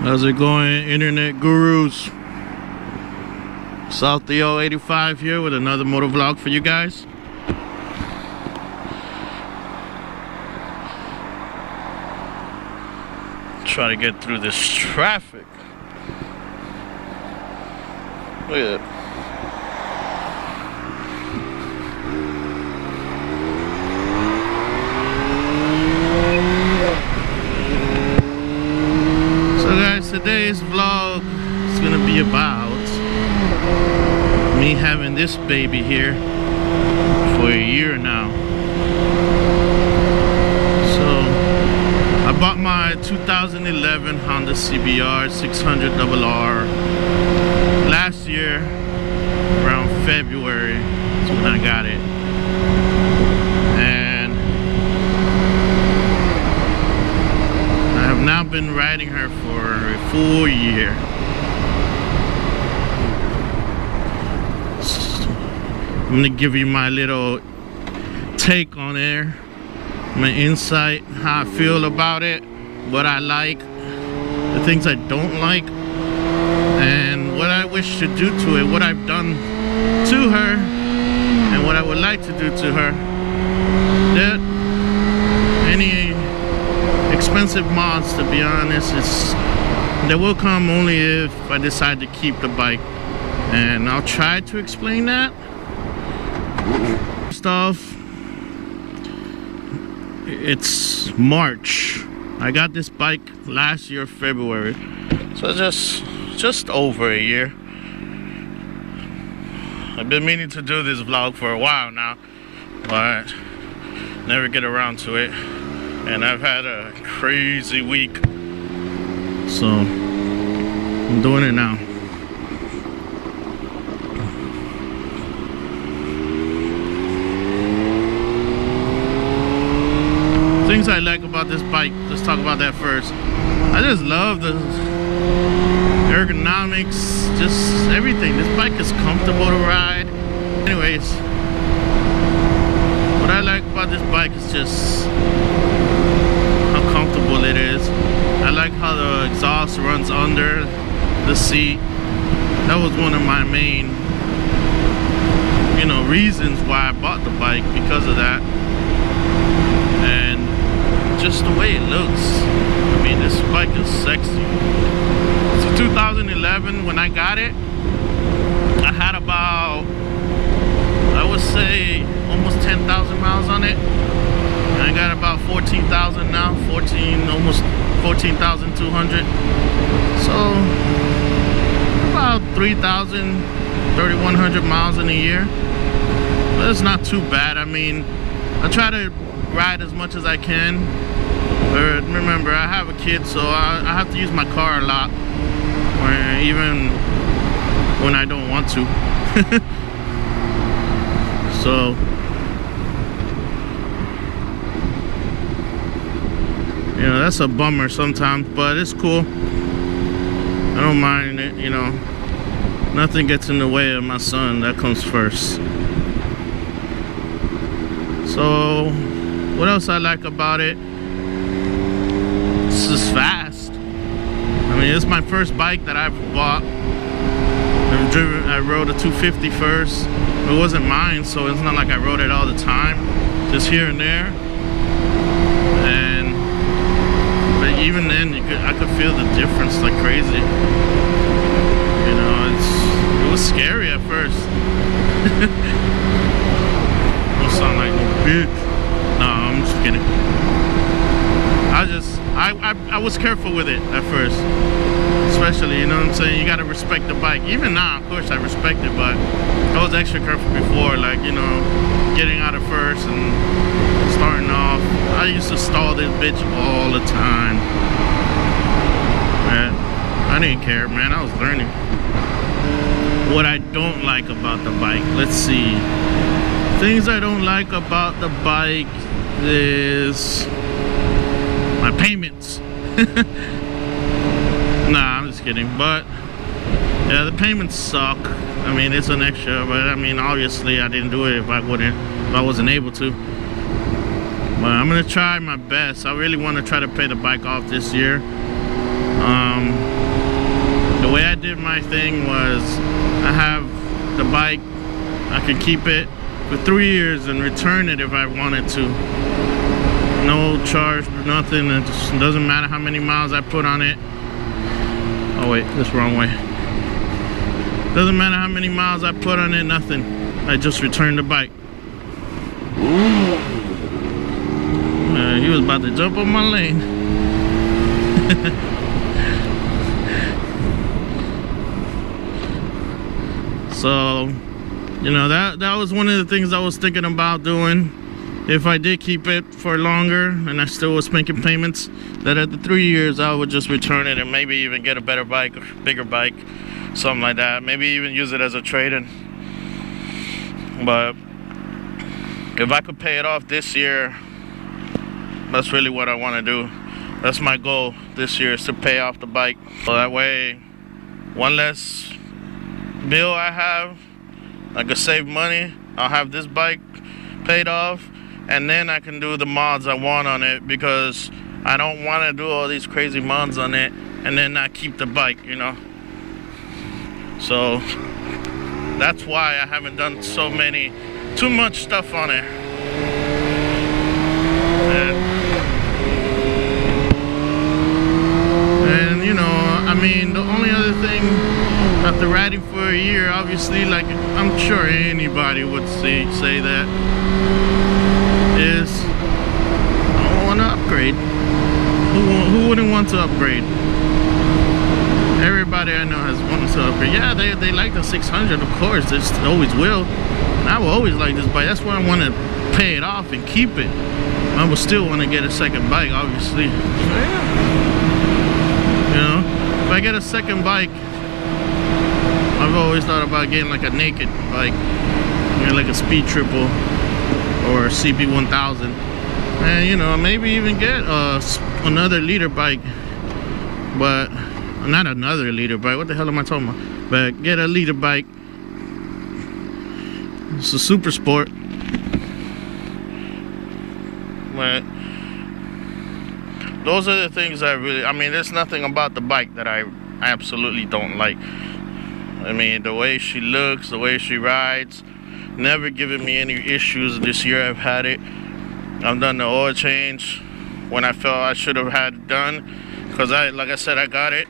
How's it going, internet gurus? South Theo 85 here with another motovlog for you guys. Try to get through this traffic. Look at it. Today's vlog is gonna be about me having this baby here for a year now. So I bought my 2011 Honda CBR600RR last year around February. That's when I got it. I've now been riding her for a full year. I'm gonna give you my little take on there, my insight, how I feel about it, what I like, the things I don't like, and what I wish to do to it, what I've done to her, and what I would like to do to her. That any expensive mods, to be honest, they will come only if I decide to keep the bike, and I'll try to explain that. First off, it's March. I got this bike last year, February, so just over a year. I've been meaning to do this vlog for a while now, but never get around to it. And I've had a crazy week, so I'm doing it now. Things I like about this bike, let's talk about that first. I just love the ergonomics, just everything. This bike is comfortable to ride. Anyways, what I like about this bike is just comfortable it is. I like how the exhaust runs under the seat. That was one of my main, reasons why I bought the bike, because of that. And just the way it looks. I mean, this bike is sexy. So 2011, when I got it, I had about, I would say, almost 10,000 miles on it. I got about 14,000 now, almost 14,200. So about 3,100 miles in a year. But it's not too bad. I mean, I try to ride as much as I can. But remember, I have a kid, so I have to use my car a lot, or even when I don't want to. So that's a bummer sometimes, but it's cool. I don't mind it, Nothing gets in the way of my son. That comes first. So, what else I like about it? It's just fast. I mean, it's my first bike that I've bought. I rode a 250 first. It wasn't mine, so it's not like I rode it all the time. Just here and there. Even then, I could feel the difference like crazy. It was scary at first. Don't sound like no bitch. No, I'm just kidding. I was careful with it at first. Especially, you know what I'm saying? You gotta respect the bike. Even now, of course, I respect it, but I was extra careful before, like, getting out of first and starting off. I used to stall this bitch all the time. Man, I didn't care, man. I was learning. What I don't like about the bike, let's see. Things I don't like about the bike is my payments. Nah, I'm just kidding. But yeah, the payments suck. I mean, it's an extra, but I mean, obviously I didn't do it if I wasn't able to. But I'm gonna try my best. I really want to try to pay the bike off this year. The way I did my thing was I have the bike, I could keep it for 3 years and return it if I wanted to. No charge, nothing. It just doesn't matter how many miles I put on it. Oh wait, this wrong way. Doesn't matter how many miles I put on it, nothing. I just returned the bike. He was about to jump on my lane. So, you know, that was one of the things I was thinking about doing. If I did keep it for longer and I still was making payments, that at the 3 years I would just return it and maybe even get a better bike, or bigger bike, something like that. Maybe even use it as a trade-in. But if I could pay it off this year, that's really what I want to do. That's my goal this year, is to pay off the bike. So that way, one less bill I have, I could save money. I'll have this bike paid off, and then I can do the mods I want on it, because I don't want to do all these crazy mods on it and then not keep the bike, you know. So that's why I haven't done too much stuff on it. And you know, I mean, the only other thing after riding for a year, obviously, like I'm sure anybody would say that, is I want to upgrade. Who wouldn't want to upgrade? Everybody I know has wanted to upgrade. Yeah, they like the 600, of course. They always will. I will always like this bike. That's why I want to pay it off and keep it. I will still want to get a second bike, obviously. You know, if I get a second bike, I've always thought about getting like a naked bike, you know, like a Speed Triple or a CB1000, and you know, maybe even get another liter bike, but not another liter bike. What the hell am I talking about? But get a liter bike. It's a super sport. But those are the things I mean, there's nothing about the bike that I absolutely don't like. I mean, the way she looks, the way she rides, never given me any issues. This year I've had it. I've done the oil change when I felt I should have had it done, because like I said, I got it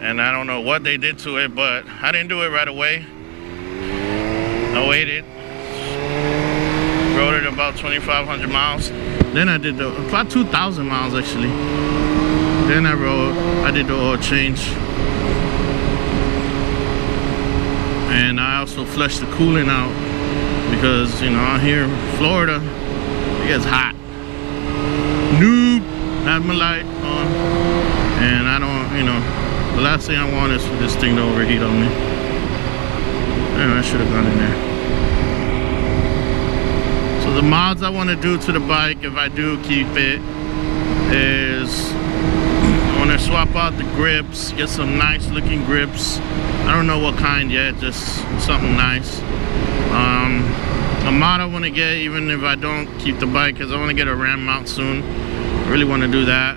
and I don't know what they did to it, but I didn't do it right away. I waited, rode it about 2,500 miles. Then I did about 2,000 miles actually. Then I did the oil change. And I also flushed the coolant out, because, you know, out here in Florida, it gets hot. Noob, I have my light on. And I don't, you know, the last thing I want is for this thing to overheat on me. Anyway, I should have gone in there. So the mods I want to do to the bike, if I do keep it, is I want to swap out the grips, get some nice looking grips. I don't know what kind yet, just something nice. A mod I want to get, even if I don't keep the bike, because I want to get a ram mount soon. I really want to do that.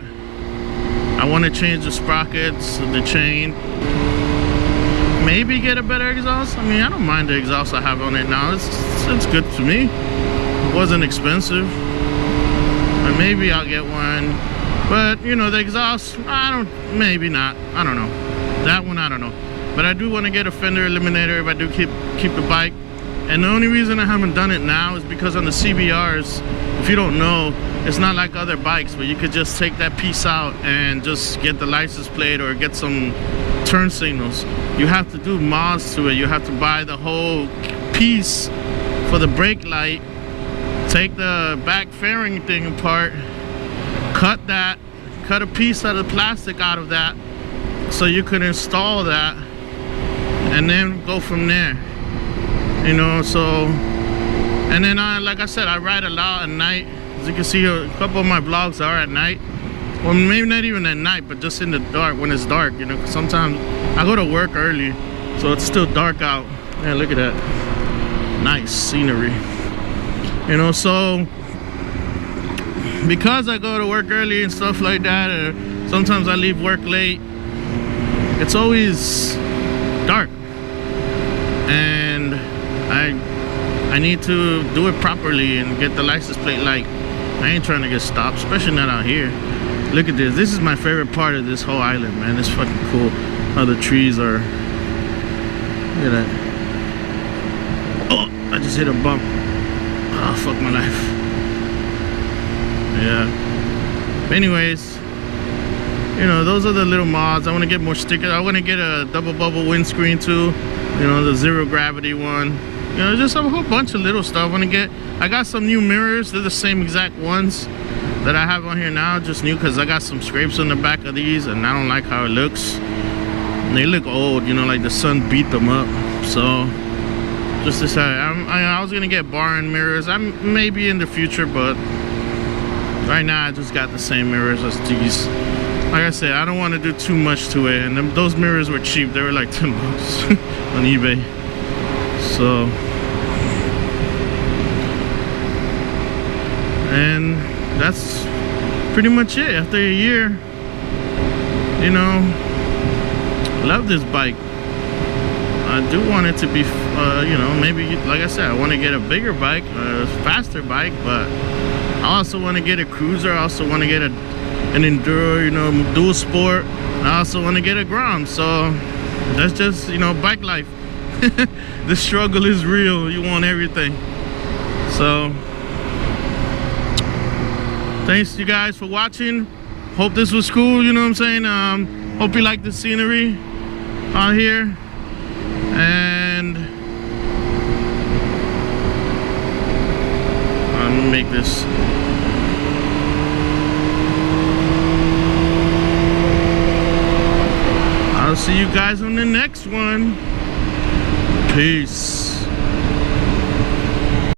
I want to change the sprockets, the chain. Maybe get a better exhaust. I mean, I don't mind the exhaust I have on it now. It's good to me. It wasn't expensive. And maybe I'll get one. But, you know, the exhaust, maybe not. I don't know. That one, I don't know. But I do want to get a fender eliminator if I do keep the bike. And the only reason I haven't done it now is because on the CBRs, if you don't know, it's not like other bikes where you could just take that piece out and just get the license plate or get some turn signals. You have to do mods to it. You have to buy the whole piece for the brake light, take the back fairing thing apart, cut a piece of the plastic out of that so you could install that, and then go from there. You know, so, and then like I said, I ride a lot at night. As you can see, a couple of my vlogs are at night. Well, maybe not even at night, but just in the dark, when it's dark, you know, 'cause sometimes I go to work early, so it's still dark out. Yeah, look at that. Nice scenery. You know, so because I go to work early and stuff like that, sometimes I leave work late, it's always dark, and I need to do it properly and get the license plate light. I ain't trying to get stopped, especially not out here. Look at this. This is my favorite part of this whole island, man. It's fucking cool how the trees are. Look at that. Oh, I just hit a bump. Oh, fuck my life. Yeah. But anyways, you know, those are the little mods. I want to get more stickers. I want to get a double bubble windscreen too. You know, the zero gravity one. You know, just a whole bunch of little stuff I want to get. I got some new mirrors. They're the same exact ones that I have on here now, just new, because I got some scrapes on the back of these and I don't like how it looks. And they look old, you know, like the sun beat them up. So just decided I was gonna get bar and mirrors. I'm maybe in the future, but right now I just got the same mirrors as these. Like I said, I don't want to do too much to it, and those mirrors were cheap. They were like 10 bucks on eBay. So, and that's pretty much it. After a year, you know, love this bike. I do want it to be, you know, maybe, like I said, I want to get a bigger bike, a faster bike, but I also want to get a cruiser. I also want to get an enduro, you know, dual sport. I also want to get a Grom. So that's just, you know, bike life. The struggle is real. You want everything. So thanks you guys for watching. Hope this was cool, you know what I'm saying? Hope you like the scenery out here. And I'm gonna make this. I'll see you guys on the next one. Peace.